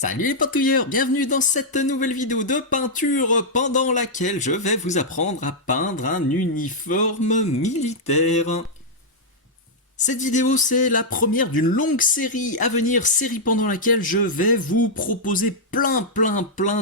Salut les pantouilleurs, bienvenue dans cette nouvelle vidéo de peinture pendant laquelle je vais vous apprendre à peindre un uniforme militaire. Cette vidéo c'est la première d'une longue série à venir, série pendant laquelle je vais vous proposer plein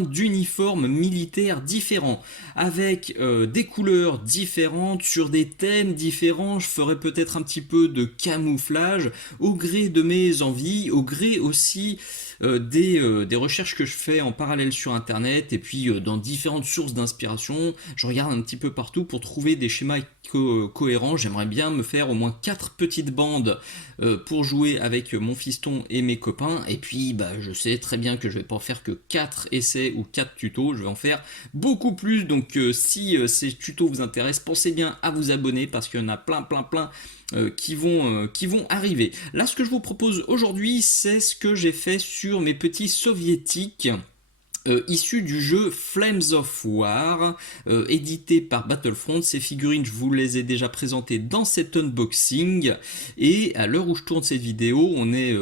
d'uniformes militaires différents, avec des couleurs différentes, sur des thèmes différents. Je ferai peut-être un petit peu de camouflage au gré de mes envies, au gré aussi des recherches que je fais en parallèle sur internet et puis dans différentes sources d'inspiration. Je regarde un petit peu partout pour trouver des schémas cohérents. J'aimerais bien me faire au moins 4 petites bandes pour jouer avec mon fiston et mes copains. Et puis je sais très bien que je vais pas en faire que 4 essais ou 4 tutos, je vais en faire beaucoup plus. Donc si ces tutos vous intéressent, pensez bien à vous abonner parce qu'il y en a plein qui vont arriver. Là, ce que je vous propose aujourd'hui, c'est ce que j'ai fait sur mes petits soviétiques issus du jeu Flames of War, édité par Battlefront. Ces figurines, je vous les ai déjà présentées dans cet unboxing. Et à l'heure où je tourne cette vidéo, on est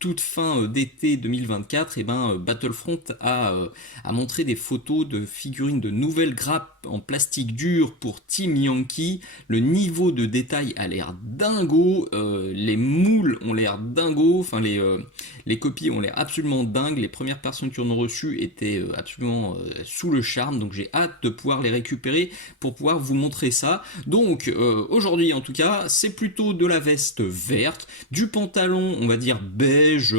toute fin d'été 2024. Et Battlefront a montré des photos de figurines de nouvelles grappes en plastique dur pour Team Yankee. Le niveau de détail a l'air dingo. Les moules ont l'air dingo. Enfin, les copies ont l'air absolument dingues. Les premières personnes qui en ont reçu étaient absolument sous le charme, donc j'ai hâte de pouvoir les récupérer pour pouvoir vous montrer ça. Donc aujourd'hui en tout cas, c'est plutôt de la veste verte, du pantalon on va dire beige,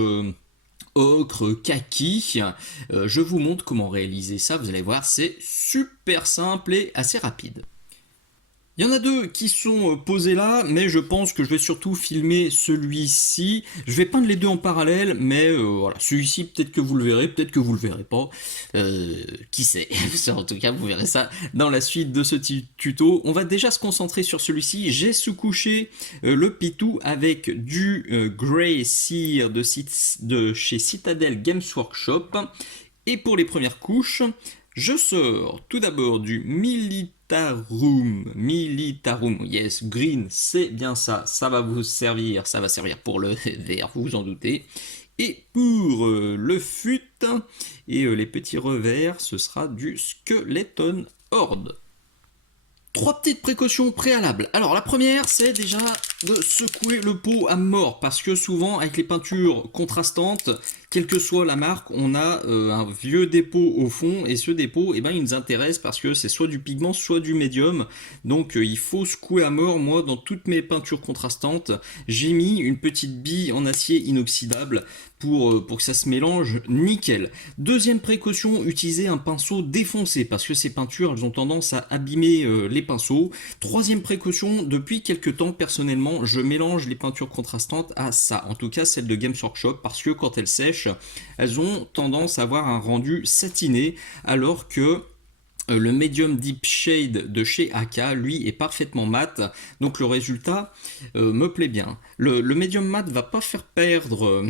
ocre, kaki. Je vous montre comment réaliser ça, vous allez voir, c'est super simple et assez rapide. Il y en a deux qui sont posés là, mais je pense que je vais surtout filmer celui-ci. Je vais peindre les deux en parallèle, mais voilà, celui-ci peut-être que vous le verrez, peut-être que vous le verrez pas. Qui sait. En tout cas, vous verrez ça dans la suite de ce tuto. On va déjà se concentrer sur celui-ci. J'ai sous-couché le pitou avec du Grey Seer de chez Citadel Games Workshop. Et pour les premières couches, je sors tout d'abord du Militarum, yes, green, c'est bien ça, ça va vous servir, ça va servir pour le vert, vous vous en doutez. Et pour le fut et les petits revers, ce sera du Skeleton Horde. Trois petites précautions préalables. Alors la première, c'est déjà de secouer le pot à mort, parce que souvent avec les peintures contrastantes, quelle que soit la marque, on a un vieux dépôt au fond, et ce dépôt, il nous intéresse parce que c'est soit du pigment, soit du médium, donc il faut secouer à mort. Moi, dans toutes mes peintures contrastantes, j'ai mis une petite bille en acier inoxydable pour que ça se mélange nickel. Deuxième précaution, utiliser un pinceau défoncé, parce que ces peintures, elles ont tendance à abîmer les pinceaux. Troisième précaution, depuis quelques temps, personnellement, je mélange les peintures contrastantes à ça, en tout cas celles de Games Workshop, parce que quand elles sèchent, elles ont tendance à avoir un rendu satiné, alors que le Medium Deep Shade de chez AK, lui, est parfaitement mat, donc le résultat me plaît bien. Le Medium Mat va pas faire perdre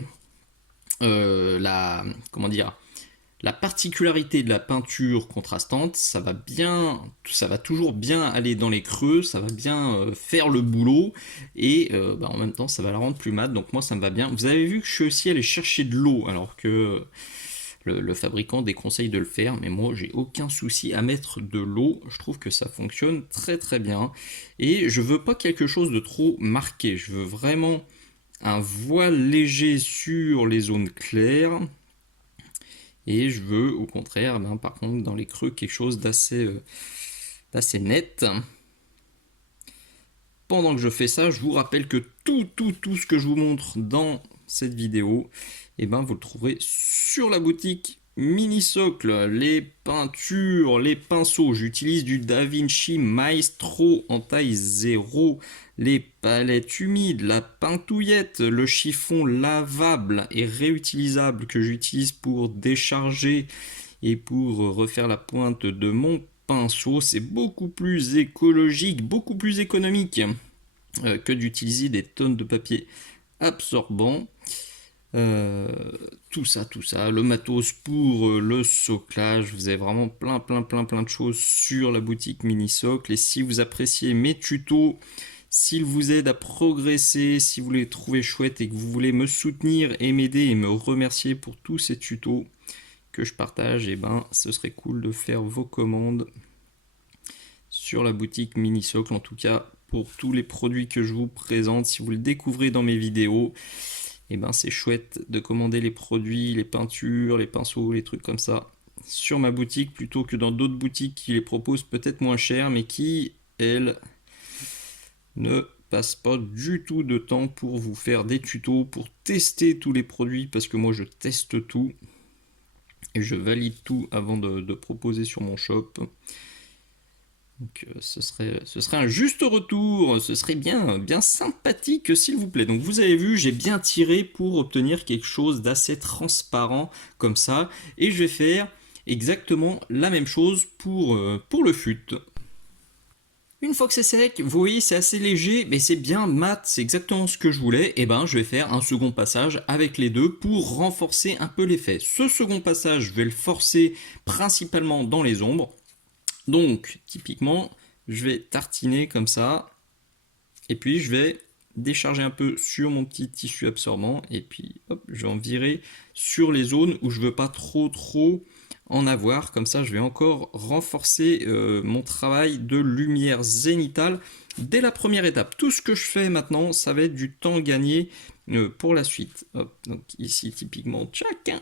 comment dire, la particularité de la peinture contrastante. Ça va toujours bien aller dans les creux, ça va bien faire le boulot, et en même temps ça va la rendre plus mate, donc moi ça me va bien. Vous avez vu que je suis aussi allé chercher de l'eau, alors que le fabricant déconseille de le faire, mais moi j'ai aucun souci à mettre de l'eau, je trouve que ça fonctionne très bien, et je veux pas quelque chose de trop marqué, je veux vraiment un voile léger sur les zones claires, et je veux au contraire, par contre, dans les creux, quelque chose d'assez net. Pendant que je fais ça, je vous rappelle que tout ce que je vous montre dans cette vidéo, vous le trouverez sur la boutique Minisocle. Les peintures, les pinceaux, j'utilise du Da Vinci Maestro en taille 0, les palettes humides, la pintouillette, le chiffon lavable et réutilisable que j'utilise pour décharger et pour refaire la pointe de mon pinceau. C'est beaucoup plus écologique, beaucoup plus économique que d'utiliser des tonnes de papier absorbant. Tout ça, le matos pour le soclage, vous avez vraiment plein de choses sur la boutique Minisocle. Et si vous appréciez mes tutos, s'il vous aide à progresser, si vous les trouvez chouettes et que vous voulez me soutenir et m'aider et me remercier pour tous ces tutos que je partage, et ben ce serait cool de faire vos commandes sur la boutique Minisocle. En tout cas, pour tous les produits que je vous présente, si vous le découvrez dans mes vidéos, et ben c'est chouette de commander les produits, les peintures, les pinceaux, les trucs comme ça sur ma boutique plutôt que dans d'autres boutiques qui les proposent peut-être moins cher mais qui, elles, ne passent pas du tout de temps pour vous faire des tutos, pour tester tous les produits, parce que moi je teste tout et je valide tout avant de proposer sur mon shop. Donc ce serait un juste retour, ce serait bien sympathique s'il vous plaît. Donc vous avez vu, j'ai bien tiré pour obtenir quelque chose d'assez transparent comme ça. Et je vais faire exactement la même chose pour le fut. Une fois que c'est sec, vous voyez c'est assez léger, mais c'est bien mat, c'est exactement ce que je voulais. Et ben je vais faire un second passage avec les deux pour renforcer un peu l'effet. Ce second passage, je vais le forcer principalement dans les ombres. Donc, typiquement, je vais tartiner comme ça, et puis je vais décharger un peu sur mon petit tissu absorbant, et puis hop, je vais en virer sur les zones où je veux pas trop en avoir. Comme ça, je vais encore renforcer mon travail de lumière zénitale dès la première étape. Tout ce que je fais maintenant, ça va être du temps gagné pour la suite. Hop, donc ici, typiquement, tchac,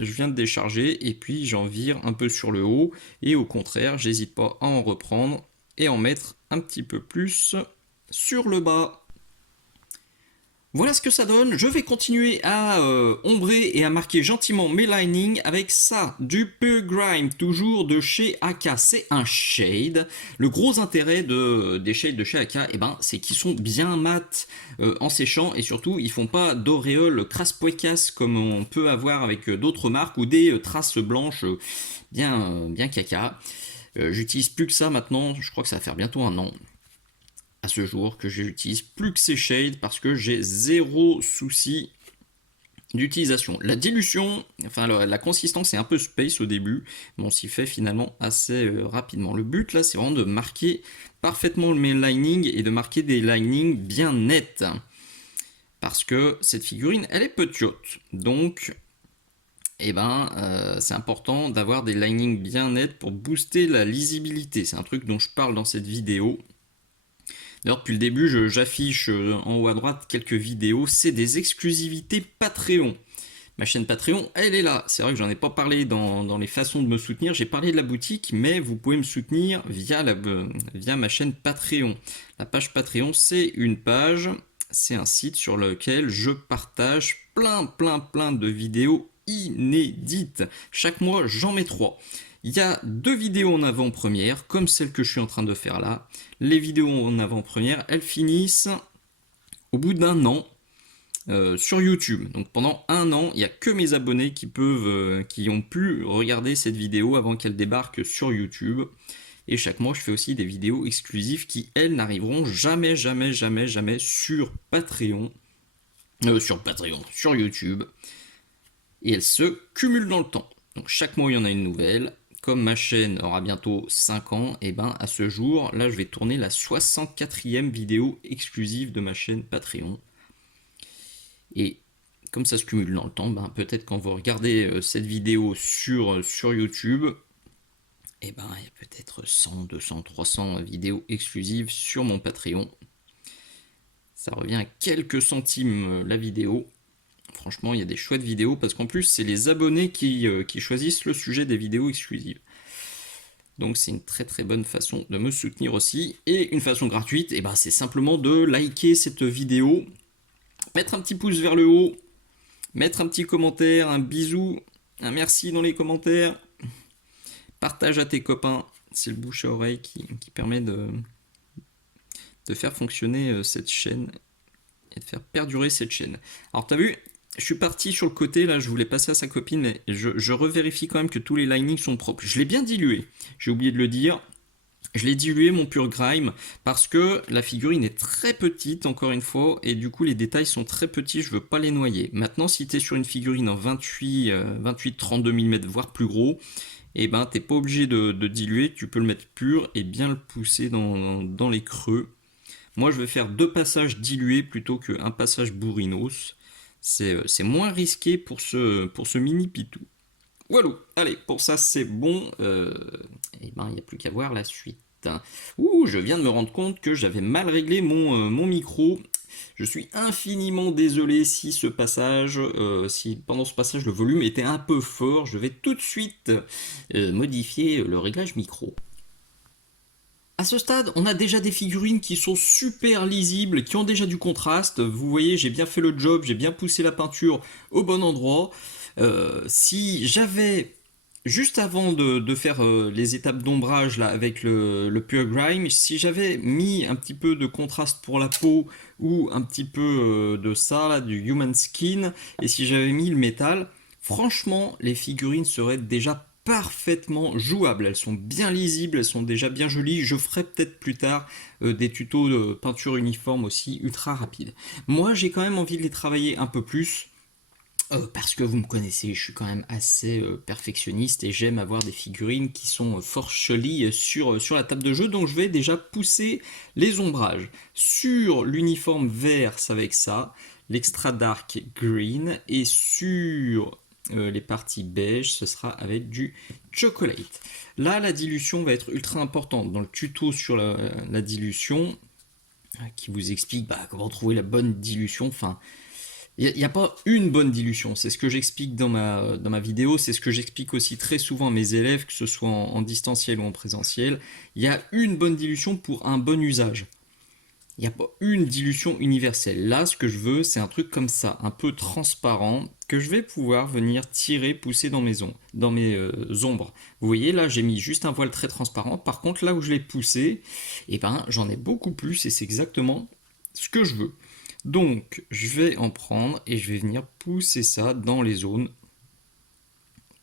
je viens de décharger et puis j'en vire un peu sur le haut, et au contraire j'hésite pas à en reprendre et en mettre un petit peu plus sur le bas. Voilà ce que ça donne. Je vais continuer à ombrer et à marquer gentiment mes linings avec ça, du Pure Grime, toujours de chez AK. C'est un shade. Le gros intérêt des shades de chez AK, eh ben, c'est qu'ils sont bien mat en séchant, et surtout ils font pas d'auréole crasse-poicasse comme on peut avoir avec d'autres marques, ou des traces blanches bien caca. J'utilise plus que ça maintenant, je crois que ça va faire bientôt un an à ce jour que j'utilise plus que ces shades, parce que j'ai zéro souci d'utilisation. La dilution, enfin la consistance est un peu space au début, mais on s'y fait finalement assez rapidement. Le but là, c'est vraiment de marquer parfaitement mes linings et de marquer des linings bien nets, parce que cette figurine elle est petite, donc eh ben, c'est important d'avoir des linings bien nets pour booster la lisibilité. C'est un truc dont je parle dans cette vidéo. D'ailleurs, depuis le début, j'affiche en haut à droite quelques vidéos. C'est des exclusivités Patreon. Ma chaîne Patreon, elle est là. C'est vrai que j'en ai pas parlé dans les façons de me soutenir. J'ai parlé de la boutique, mais vous pouvez me soutenir via ma chaîne Patreon. La page Patreon, c'est une page, c'est un site sur lequel je partage plein de vidéos inédites. Chaque mois, j'en mets 3. Il y a 2 vidéos en avant-première, comme celle que je suis en train de faire là. Les vidéos en avant-première, elles finissent au bout d'un an sur YouTube. Donc pendant un an, il n'y a que mes abonnés qui ont pu regarder cette vidéo avant qu'elle débarque sur YouTube. Et chaque mois, je fais aussi des vidéos exclusives qui, elles, n'arriveront jamais sur Patreon. Sur YouTube. Et elles se cumulent dans le temps. Donc chaque mois, il y en a une nouvelle. Comme ma chaîne aura bientôt 5 ans, et ben à ce jour, là je vais tourner la 64e vidéo exclusive de ma chaîne Patreon. Et comme ça se cumule dans le temps, ben peut-être quand vous regardez cette vidéo sur YouTube, et ben il y a peut-être 100, 200, 300 vidéos exclusives sur mon Patreon. Ça revient à quelques centimes la vidéo. Franchement, il y a des chouettes vidéos, parce qu'en plus, c'est les abonnés qui choisissent le sujet des vidéos exclusives. Donc c'est une très bonne façon de me soutenir aussi. Et une façon gratuite, et ben, c'est simplement de liker cette vidéo, mettre un petit pouce vers le haut, mettre un petit commentaire, un bisou, un merci dans les commentaires, partage à tes copains. C'est le bouche à oreille qui permet de faire fonctionner cette chaîne et de faire perdurer cette chaîne. Alors t'as vu, je suis parti sur le côté, là je voulais passer à sa copine, mais je revérifie quand même que tous les linings sont propres. Je l'ai bien dilué, j'ai oublié de le dire. Je l'ai dilué mon Pure Grime, parce que la figurine est très petite, encore une fois, et du coup les détails sont très petits, je veux pas les noyer. Maintenant, si tu es sur une figurine en 28-32 mm, voire plus gros, et ben t'es pas obligé de diluer, tu peux le mettre pur et bien le pousser dans les creux Moi je vais faire 2 passages dilués plutôt qu'un passage bourrinos. C'est moins risqué pour ce mini pitou. Voilà, allez, pour ça c'est bon. Et ben il n'y a plus qu'à voir la suite. Ouh, je viens de me rendre compte que j'avais mal réglé mon micro. Je suis infiniment désolé si si pendant ce passage le volume était un peu fort. Je vais tout de suite modifier le réglage micro. À ce stade, on a déjà des figurines qui sont super lisibles, qui ont déjà du contraste. Vous voyez, j'ai bien fait le job, j'ai bien poussé la peinture au bon endroit. Si j'avais, juste avant de faire les étapes d'ombrage là avec le Pure Grime, si j'avais mis un petit peu de contraste pour la peau ou un petit peu de ça, là, du Human Skin, et si j'avais mis le métal, franchement, les figurines seraient déjà parfaitement jouables. Elles sont bien lisibles, elles sont déjà bien jolies. Je ferai peut-être plus tard des tutos de peinture uniforme aussi ultra rapides. Moi, j'ai quand même envie de les travailler un peu plus. Parce que vous me connaissez, je suis quand même assez perfectionniste et j'aime avoir des figurines qui sont fort jolies sur la table de jeu. Donc je vais déjà pousser les ombrages. Sur l'uniforme vert, c'est avec ça, l'extra dark green, et sur les parties beige, ce sera avec du chocolate. Là, la dilution va être ultra importante. Dans le tuto sur la dilution, qui vous explique comment trouver la bonne dilution, enfin... Il n'y a pas une bonne dilution, c'est ce que j'explique dans ma vidéo, c'est ce que j'explique aussi très souvent à mes élèves, que ce soit en distanciel ou en présentiel. Il y a une bonne dilution pour un bon usage. Il n'y a pas une dilution universelle. Là, ce que je veux, c'est un truc comme ça, un peu transparent, que je vais pouvoir venir tirer, pousser dans mes ombres. Vous voyez, là, j'ai mis juste un voile très transparent. Par contre, là où je l'ai poussé, j'en ai beaucoup plus et c'est exactement ce que je veux. Donc, je vais en prendre et je vais venir pousser ça dans les zones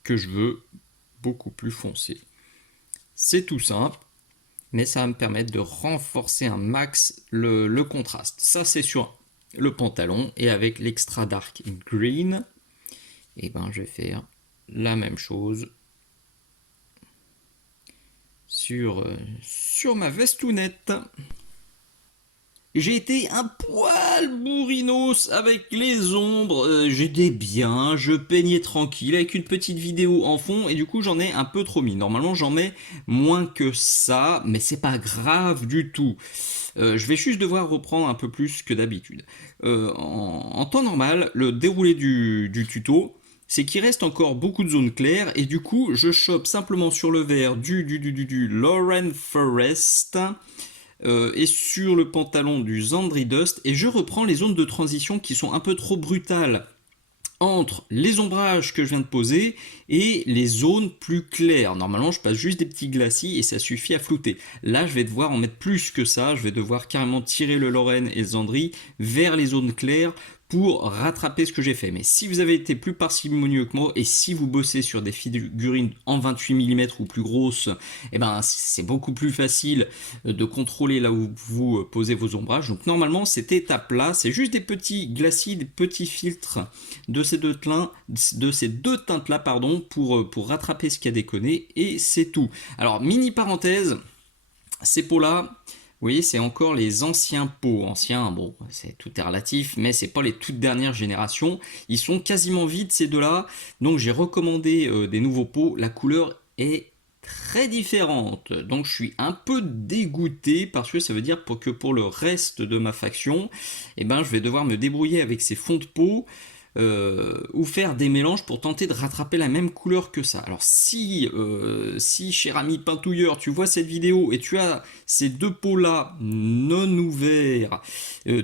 que je veux beaucoup plus foncées. C'est tout simple, mais ça va me permettre de renforcer un max le contraste. Ça, c'est sur le pantalon. Et avec l'extra dark green, je vais faire la même chose sur ma vestounette. J'ai été un poil bourrinos avec les ombres, j'étais bien, je peignais tranquille avec une petite vidéo en fond et du coup j'en ai un peu trop mis. Normalement j'en mets moins que ça, mais c'est pas grave du tout. Je vais juste devoir reprendre un peu plus que d'habitude. En temps normal, le déroulé du tuto, c'est qu'il reste encore beaucoup de zones claires et du coup je chope simplement sur le vert du Lauren Forest. Et sur le pantalon du Zandri Dust, et je reprends les zones de transition qui sont un peu trop brutales entre les ombrages que je viens de poser et les zones plus claires. Normalement, je passe juste des petits glacis et ça suffit à flouter. Là, je vais devoir en mettre plus que ça. Je vais devoir carrément tirer le Lorraine et le Zandri vers les zones claires pour rattraper ce que j'ai fait. Mais si vous avez été plus parcimonieux que moi et si vous bossez sur des figurines en 28 mm ou plus grosses, c'est beaucoup plus facile de contrôler là où vous posez vos ombrages. Donc normalement, cette étape-là, c'est juste des petits glacis, des petits filtres de ces deux teintes-là, pour rattraper ce qui a déconné, et c'est tout. Alors, mini parenthèse, ces pots-là, vous voyez, c'est encore les anciens pots. Anciens, bon, tout est relatif, mais c'est pas les toutes dernières générations. Ils sont quasiment vides, ces deux-là. Donc, j'ai recommandé des nouveaux pots. La couleur est très différente. Donc, je suis un peu dégoûté parce que ça veut dire que pour le reste de ma faction, je vais devoir me débrouiller avec ces fonds de peau. Ou faire des mélanges pour tenter de rattraper la même couleur que ça. Alors si cher ami pintouilleur, tu vois cette vidéo et tu as ces deux pots là non ouverts,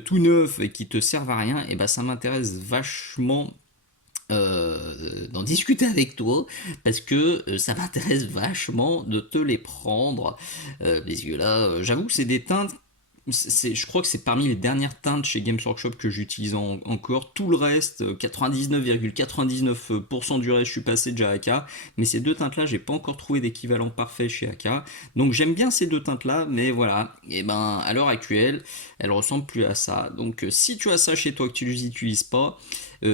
tout neufs et qui te servent à rien, ça m'intéresse vachement d'en discuter avec toi parce que ça m'intéresse vachement de te les prendre les yeux là. J'avoue que c'est des teintes. Je crois que c'est parmi les dernières teintes chez Games Workshop que j'utilise encore. Tout le reste, 99,99% du reste, je suis passé déjà à AK. Mais ces deux teintes-là, j'ai pas encore trouvé d'équivalent parfait chez AK. Donc j'aime bien ces deux teintes-là, mais voilà. À l'heure actuelle, elles ressemblent plus à ça. Donc si tu as ça chez toi que tu les utilises pas,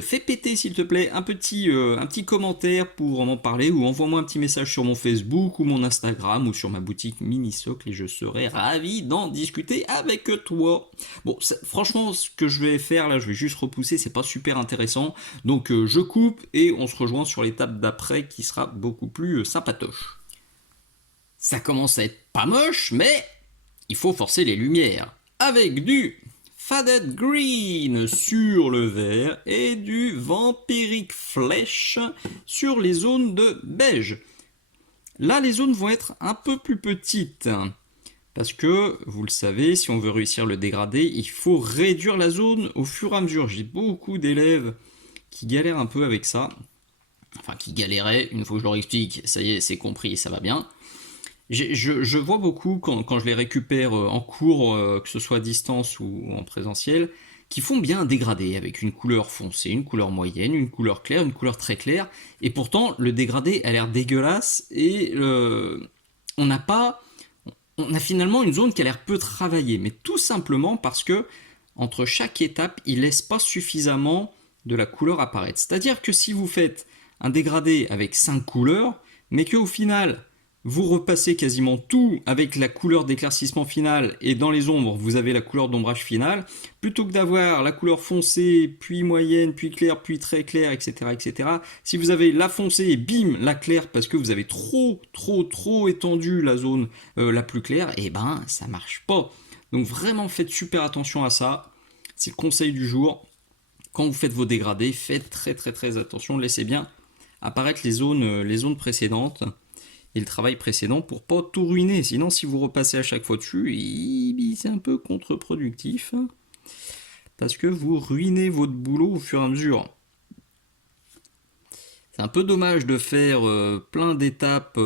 fais péter s'il te plaît un petit commentaire pour m'en parler ou envoie-moi un petit message sur mon Facebook ou mon Instagram ou sur ma boutique Minisocle et je serai ravi d'en discuter avec toi. Bon, franchement, ce que je vais faire là, je vais juste repousser, c'est pas super intéressant. Donc je coupe et on se rejoint sur l'étape d'après qui sera beaucoup plus sympatoche. Ça commence à être pas moche, mais il faut forcer les lumières. Avec du Faded Green sur le vert et du Vampiric Flesh sur les zones de beige. Là, les zones vont être un peu plus petites. Parce que, vous le savez, si on veut réussir le dégradé, il faut réduire la zone au fur et à mesure. J'ai beaucoup d'élèves qui galèrent un peu avec ça. Enfin, qui galéraient, une fois que je leur explique, ça y est, c'est compris, ça va bien. Je vois beaucoup, quand je les récupère en cours, que ce soit à distance ou en présentiel, qui font bien un dégradé avec une couleur foncée, une couleur moyenne, une couleur claire, une couleur très claire. Et pourtant, le dégradé a l'air dégueulasse et on n'a pas... On a finalement une zone qui a l'air peu travaillée, mais tout simplement parce que entre chaque étape, il laisse pas suffisamment de la couleur apparaître. C'est-à-dire que si vous faites un dégradé avec 5 couleurs, mais qu'au final, vous repassez quasiment tout avec la couleur d'éclaircissement final et dans les ombres, vous avez la couleur d'ombrage final, plutôt que d'avoir la couleur foncée, puis moyenne, puis claire, puis très claire, etc., etc. Si vous avez la foncée et bim, la claire, parce que vous avez trop étendu la zone la plus claire, et ben ça marche pas. Donc vraiment faites super attention à ça. C'est le conseil du jour. Quand vous faites vos dégradés, faites très attention. Laissez bien apparaître les zones précédentes et le travail précédent pour pas tout ruiner. Sinon, si vous repassez à chaque fois dessus, c'est un peu contre-productif parce que vous ruinez votre boulot au fur et à mesure. C'est un peu dommage de faire plein d'étapes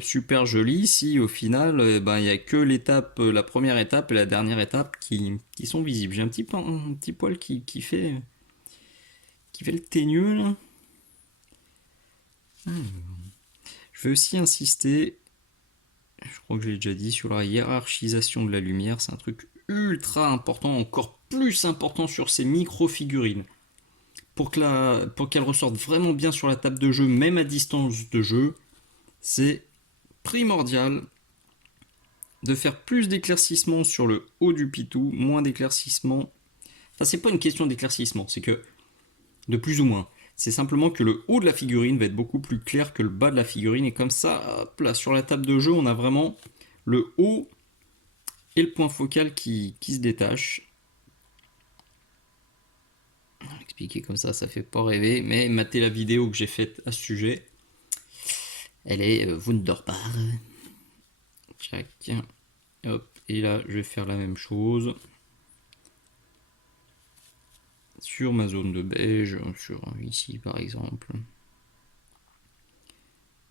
super jolies si au final il n'y a que la première étape et la dernière étape qui sont visibles. J'ai un petit poil qui fait le teigneux là. Je vais aussi insister, je crois que je l'ai déjà dit, sur la hiérarchisation de la lumière. C'est un truc ultra important, encore plus important sur ces micro-figurines. Pour qu'elles ressortent vraiment bien sur la table de jeu, même à distance de jeu, c'est primordial de faire plus d'éclaircissement sur le haut du pitou, moins d'éclaircissement. Enfin, c'est pas une question d'éclaircissement, c'est que de plus ou moins. C'est simplement que le haut de la figurine va être beaucoup plus clair que le bas de la figurine. Et comme ça, hop là, sur la table de jeu, on a vraiment le haut et le point focal qui se détachent. Expliquer comme ça fait pas rêver. Mais matez la vidéo que j'ai faite à ce sujet. Elle est wunderbar. Tchac. Hop. Et là, je vais faire la même chose. Sur ma zone de beige, sur ici par exemple.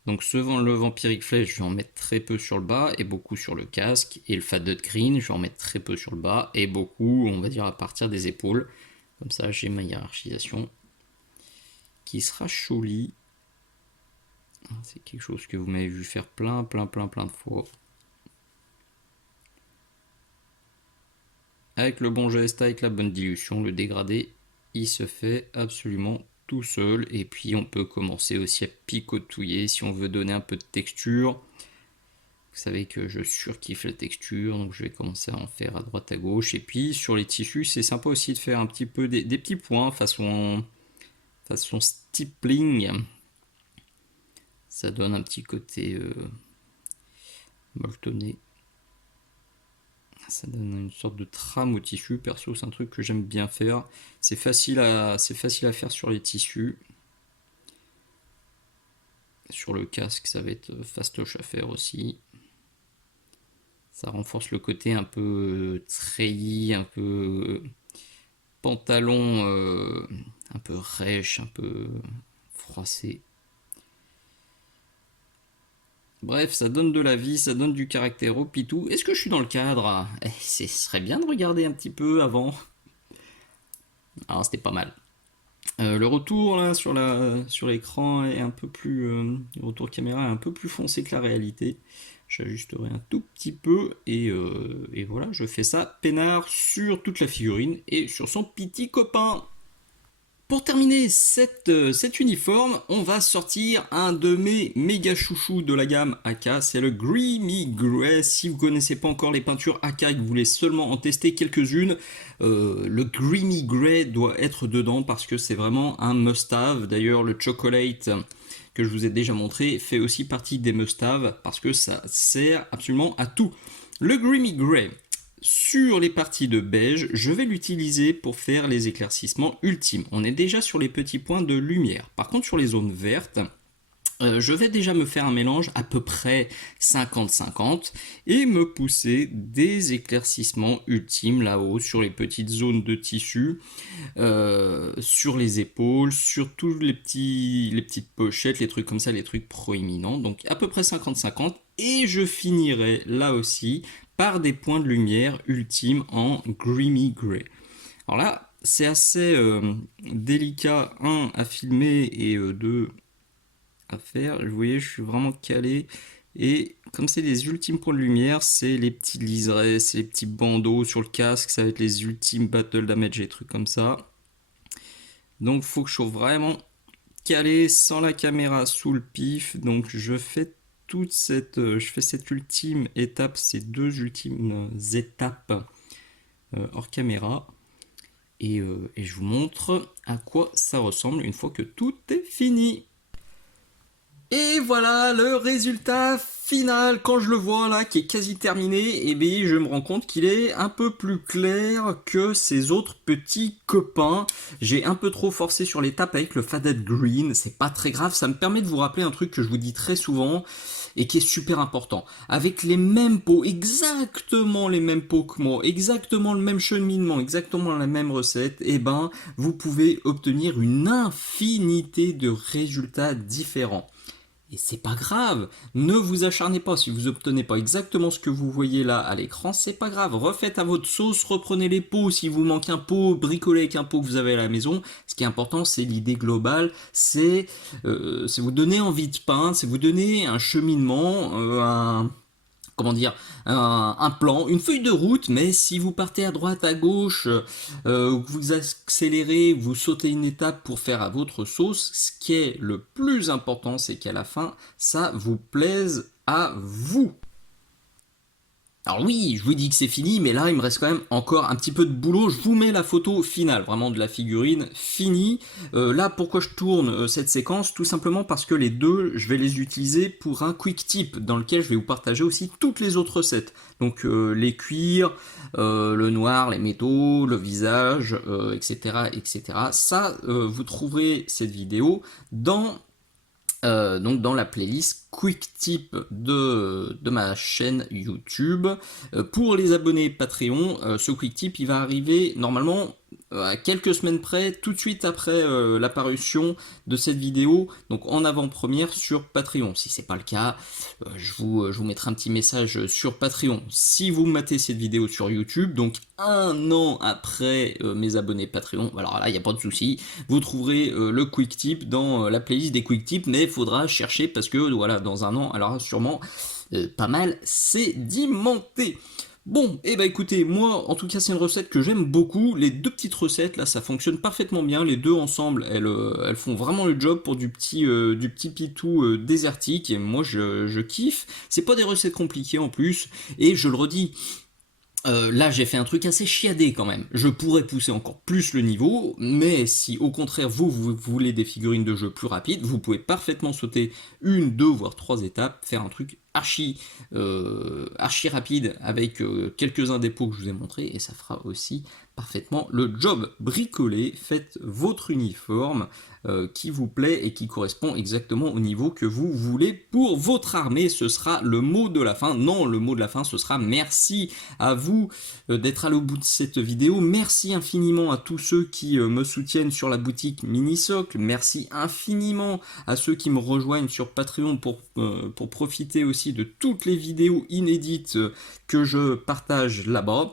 Donc le Vampiric Flesh, je vais en mettre très peu sur le bas et beaucoup sur le casque. Et le Faded Green, je vais en mettre très peu sur le bas et beaucoup, on va dire, à partir des épaules. Comme ça, j'ai ma hiérarchisation qui sera jolie. C'est quelque chose que vous m'avez vu faire plein de fois. Avec le bon geste, avec la bonne dilution, le dégradé, il se fait absolument tout seul. Et puis on peut commencer aussi à picotouiller si on veut donner un peu de texture. Vous savez que je surkiffe la texture, donc je vais commencer à en faire à droite à gauche. Et puis sur les tissus, c'est sympa aussi de faire un petit peu des petits points façon stippling. Ça donne un petit côté molletonné. Ça donne une sorte de trame au tissu. Perso, c'est un truc que j'aime bien faire. C'est facile à faire sur les tissus. Sur le casque, ça va être fastoche à faire aussi. Ça renforce le côté un peu treillis, un peu pantalon, un peu rêche, un peu froissé. Bref, ça donne de la vie, ça donne du caractère au pitou. Est-ce que je suis dans le cadre? Ce serait bien de regarder un petit peu avant. Ah, c'était pas mal. Le retour là sur l'écran est un peu plus. Le retour caméra est un peu plus foncé que la réalité. J'ajusterai un tout petit peu et voilà, je fais ça peinard sur toute la figurine et sur son petit copain. Pour terminer cet uniforme, on va sortir un de mes méga chouchous de la gamme AK, c'est le Grimy Grey. Si vous connaissez pas encore les peintures AK et que vous voulez seulement en tester quelques-unes, le Grimy Grey doit être dedans parce que c'est vraiment un must-have. D'ailleurs, le Chocolate que je vous ai déjà montré fait aussi partie des must-have parce que ça sert absolument à tout. Le Grimy Grey. Sur les parties de beige, je vais l'utiliser pour faire les éclaircissements ultimes. On est déjà sur les petits points de lumière. Par contre, sur les zones vertes, je vais déjà me faire un mélange à peu près 50-50 et me pousser des éclaircissements ultimes là-haut sur les petites zones de tissu, sur les épaules, sur tous les petites pochettes, les trucs comme ça, les trucs proéminents. Donc à peu près 50-50 et je finirai là aussi par des points de lumière ultimes en Grimy Grey. Alors là, c'est assez délicat, un, à filmer et deux, à faire. Vous voyez, je suis vraiment calé. Et comme c'est les ultimes points de lumière, c'est les petits liserés, c'est les petits bandeaux sur le casque, ça va être les ultimes battle damage et trucs comme ça. Donc faut que je sois vraiment calé sans la caméra sous le pif. Donc je fais cette ultime étape, ces deux ultimes étapes hors caméra. Et je vous montre à quoi ça ressemble une fois que tout est fini. Et voilà le résultat final. Quand je le vois là, qui est quasi terminé, et bien je me rends compte qu'il est un peu plus clair que ses autres petits copains. J'ai un peu trop forcé sur l'étape avec le Faded Green, c'est pas très grave, ça me permet de vous rappeler un truc que je vous dis très souvent et qui est super important. Avec les mêmes pots, exactement les mêmes pots que moi, exactement le même cheminement, exactement la même recette, et ben vous pouvez obtenir une infinité de résultats différents. Et c'est pas grave, ne vous acharnez pas, si vous obtenez pas exactement ce que vous voyez là à l'écran, c'est pas grave, refaites à votre sauce, reprenez les pots, si vous manque un pot, bricolez avec un pot que vous avez à la maison. Ce qui est important, c'est l'idée globale, c'est vous donner envie de peindre, c'est vous donner un cheminement, un plan, une feuille de route, mais si vous partez à droite, à gauche, vous accélérez, vous sautez une étape pour faire à votre sauce, ce qui est le plus important, c'est qu'à la fin, ça vous plaise à vous. Alors oui, je vous dis que c'est fini, mais là, il me reste quand même encore un petit peu de boulot. Je vous mets la photo finale, vraiment de la figurine finie. Là, pourquoi je tourne cette séquence? Tout simplement parce que les deux, je vais les utiliser pour un quick tip, dans lequel je vais vous partager aussi toutes les autres recettes. Donc les cuirs, le noir, les métaux, le visage, etc., etc. Ça, vous trouverez cette vidéo donc dans la playlist Quick Tip de ma chaîne YouTube. Pour les abonnés Patreon, ce Quick Tip il va arriver normalement à quelques semaines près, tout de suite après l'apparition de cette vidéo, donc en avant-première sur Patreon. Si c'est pas le cas, je vous mettrai un petit message sur Patreon. Si vous matez cette vidéo sur YouTube, donc un an après mes abonnés Patreon, alors là il n'y a pas de souci, vous trouverez le Quick Tip dans la playlist des Quick Tips, mais il faudra chercher parce que voilà, dans un an, alors sûrement pas mal sédimenté. Bon, et bah écoutez, moi en tout cas c'est une recette que j'aime beaucoup, les deux petites recettes là ça fonctionne parfaitement bien, les deux ensemble elles font vraiment le job pour du petit pitou désertique, et moi je kiffe, c'est pas des recettes compliquées en plus, et je le redis, là j'ai fait un truc assez chiadé quand même, je pourrais pousser encore plus le niveau, mais si au contraire vous voulez des figurines de jeu plus rapides, vous pouvez parfaitement sauter une, deux voire trois étapes, faire un truc archi rapide avec quelques-uns des pots que je vous ai montrés, et ça fera aussi parfaitement le job. Bricolez, faites votre uniforme qui vous plaît et qui correspond exactement au niveau que vous voulez pour votre armée. Ce sera le mot de la fin. Non, le mot de la fin, ce sera merci à vous d'être allé au bout de cette vidéo. Merci infiniment à tous ceux qui me soutiennent sur la boutique Minisocle. Merci infiniment à ceux qui me rejoignent sur Patreon pour profiter aussi de toutes les vidéos inédites que je partage là-bas.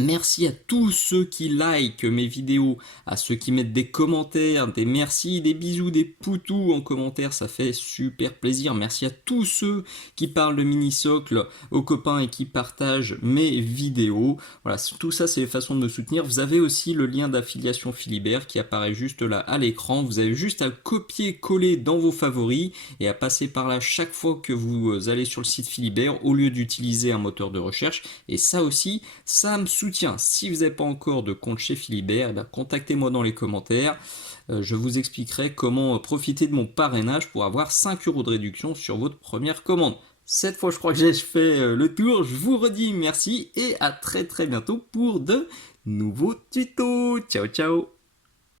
Merci à tous ceux qui likent mes vidéos, à ceux qui mettent des commentaires, des merci, des bisous, des poutous en commentaire, ça fait super plaisir. Merci à tous ceux qui parlent de mini-socle aux copains et qui partagent mes vidéos. Voilà, tout ça c'est les façons de me soutenir. Vous avez aussi le lien d'affiliation Philibert qui apparaît juste là à l'écran. Vous avez juste à le copier-coller dans vos favoris et à passer par là chaque fois que vous allez sur le site Philibert au lieu d'utiliser un moteur de recherche. Et ça aussi, ça me soutient. Si vous n'avez pas encore de compte chez Philibert, contactez-moi dans les commentaires. Je vous expliquerai comment profiter de mon parrainage pour avoir 5 € de réduction sur votre première commande. Cette fois, je crois que j'ai fait le tour. Je vous redis merci et à très bientôt pour de nouveaux tutos. Ciao, ciao!